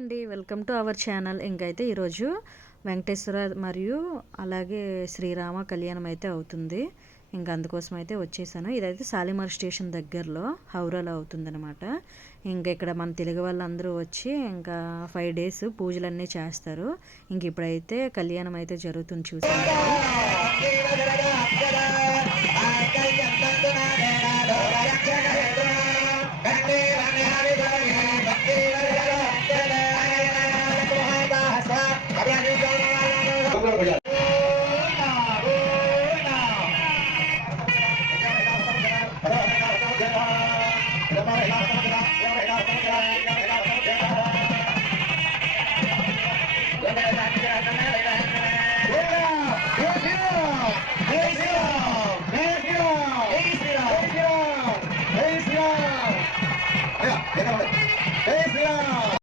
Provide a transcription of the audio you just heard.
అండి, welcome to our channel. ఇంకైతే ఈరోజు వెంకటేశ్వర మరియు అలాగే శ్రీరామ కళ్యాణం అయితే అవుతుంది. ఇంకా అందుకోసం అయితే వచ్చేసాను. ఇదైతే శాలిమార్ స్టేషన్ దగ్గరలో హౌరాలో అవుతుందన్నమాట. ఇంకా ఇక్కడ మన తెలుగు వాళ్ళందరూ వచ్చి ఇంకా 5 days పూజలన్నీ చేస్తారు. ఇంక ఇప్పుడైతే కళ్యాణం అయితే జరుగుతుంది, చూసాను.